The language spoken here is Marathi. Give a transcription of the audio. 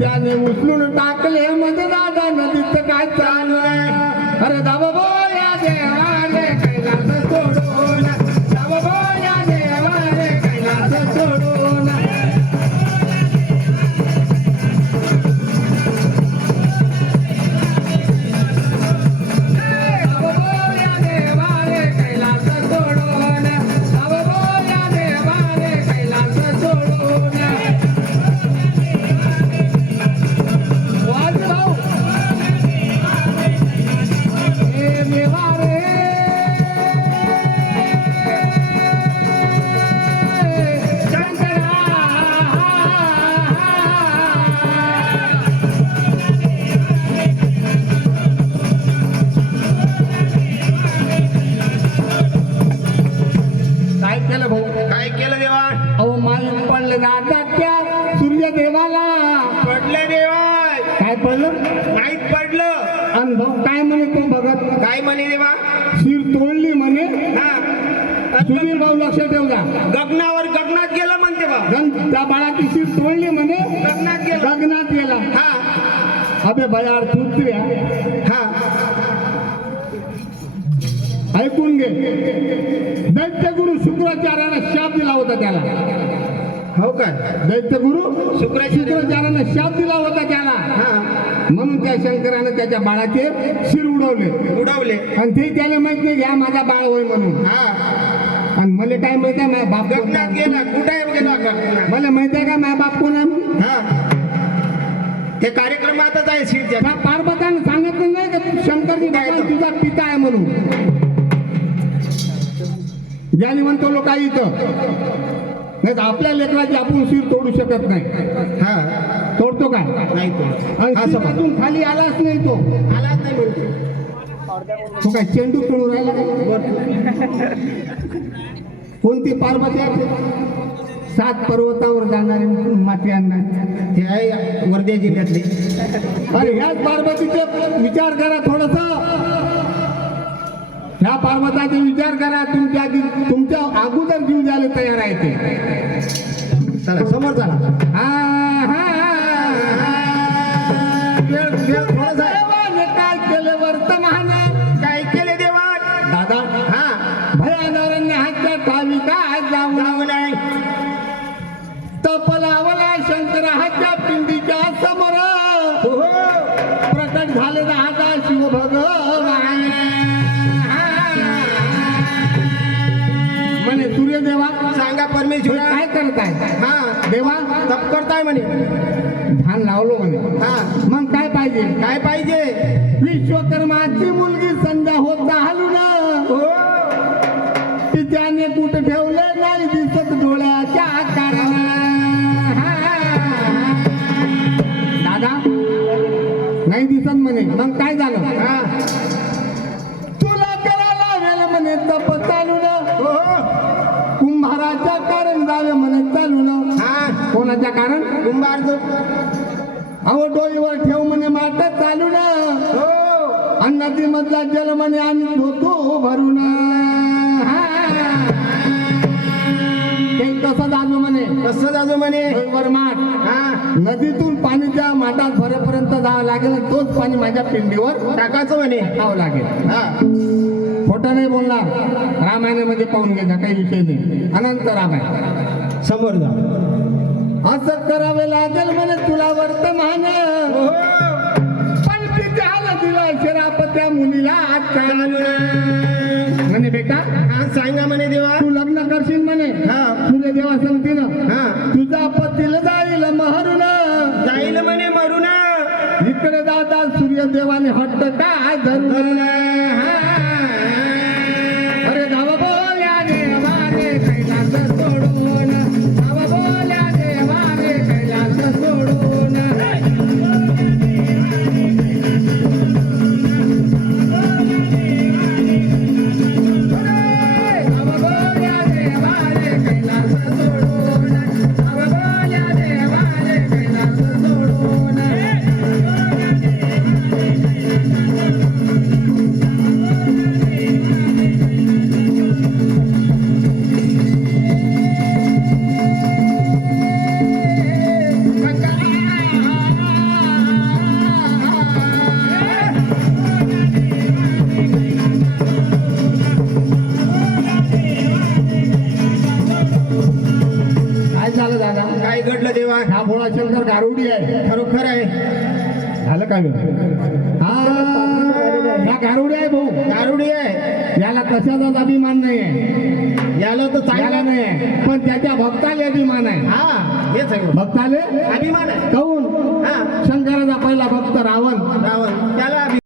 त्याने उचलून टाकले मध्ये दादा नदीत काय चालू आहे अरे दाबो या देवाने कैलास सोडून दाबो या देवाने कैलास सोडून काय केलं देवा? अहो माहीत पडलं दादा त्या सूर्यदेवाला पडलं देवा. काय पडलं माहित पडलं. आणि भाऊ काय म्हणे तो बघत काय म्हणे देवा? शिर तोडली म्हणे हा सुधीर भाऊ लक्ष ठेवला गगनावर गगनात गेलं म्हणते बा. त्या बाळाची शिर तोडली म्हणे गगनात गेलं. लग्नात गेला हा अबे बयार तुत्र्या हा ऐकून घे दैत्यगुरु शुक्राचार्याने शाप दिला होता त्याला हो काय? दैत्यगुरु शुक्राचार्याने शाप दिला होता त्याला हा म्हणून त्या शंकराने त्याच्या बाळाचे शिर उडवले आणि ते त्याला माहित नाही घ्या माझा बाळ होय म्हणून हा आणि मला काय माहित आहे माझ्या बाप कोण गगनात आहे? गेला. कुठे गेला गगनात? मला माहित आहे का माझ्या बाप कोण आहे म्हणून? हा ते कार्यक्रमातच आहे शिरच्या. का पार्वताने सांगितलं नाही का तू शंकरजी भगवान तुझा पिता आहे म्हणून ज्याने म्हणतो लोक इथं नाही तर आपल्या लेकराची आपण शिर तोडू शकत नाही हा तोडतो काय नाही तो आणि असं शिर अजून खाली आलाच नाही तो आलाच नाही म्हणतो. तो काय चेंडू खेळून राहिला काय? कोणती पार्वती आहे 7 पर्वतावर जाणारी माती आणणार ते आहे वर्धा जिल्ह्यातले. अरे ह्याच पार्वतीचा विचार करा थोडस ह्या पार्वताचा विचार करा तुमच्या अगोदर जीव द्यायला तयार आहे ते चला समोर चला. देवाने काय केले वर्तमान काय केले देवा? दादा हा भयानारण्याच्या ठावी काय जाऊ जाऊ नाही. तपलावला शंकराच्या पिंडीच्या समोर हो प्रकट झाले राहता शिव भगवान म्हणे सूर्यदेवा सांगा परमेश्वरा काय करताय हा देवा तप करताय म्हणे. ध्यान लावलो म्हणे हा मग काय पाहिजे काय पाहिजे? विश्वकर्माची मुलगी संध्या होत चालू ना हो ती त्याने कुठं ठेवले नाही दिसत डोळ्याच्या आकाराने दादा नाही दिसत म्हणे मग काय झालं हा तुला करायला लावेल म्हणे तप चालू ना हो कुंभाराच्या कारण जावे म्हणे चालू ना हा कोणाच्या कारण कुंभार जो अहो डोईवर ठेव म्हणे माट चालू ना हो आणि नदीमधला जल म्हणे आम्ही धोतो भरून ते कसं जाणू म्हणे कसं जाजो म्हणे. डोईवर माठ हा नदीतून पाणीच्या माठात भरेपर्यंत जावं लागेल आणि तोच पाणी माझ्या पिंडीवर टाकायचं म्हणे. टाकावं लागेल हा खोटं नाही बोलणार रामायणामध्ये पाहून घ्यायचा काही विषय नाही अनंत रामायण समोर जा. असं करावे लागेल म्हणे तुला वर्तमान हो पण पित्याला दिला शराप त्या मुलीला आज म्हणे बेटा हा सांगा म्हणे देवा. तू लग्न करशील म्हणे हा सूर्यदेवा सांगतीनं हा तुझा पतीला जाईल मरून जाईल म्हणे मरून. इकडे जाता सूर्यदेवाने हट्ट काय धरून अरे धावा बोल्या देवा रे कैलास सोडून धावा बोल्या देवा रे कैलास सोडून धावा बोल्या देवा रे कैलास सोडून धावा बोल्या देवा रे कैलास सोडून घडलं दादा? काय घडलं देवा? हा भोळा शंकर गारुडी आहे. खरोखर आहे. झालं का ग? हा गारुडी आहे भाऊ. दारुडी आहे. याला कशाचाच अभिमान नाही आहे. याला तर याला चांगला नाही आहे, पण त्याच्या भक्ताले अभिमान आहे. हा हेच आहे. भक्ताले अभिमान आहे. काऊन? हा शंकराचा पहिला भक्त रावण. रावण त्याला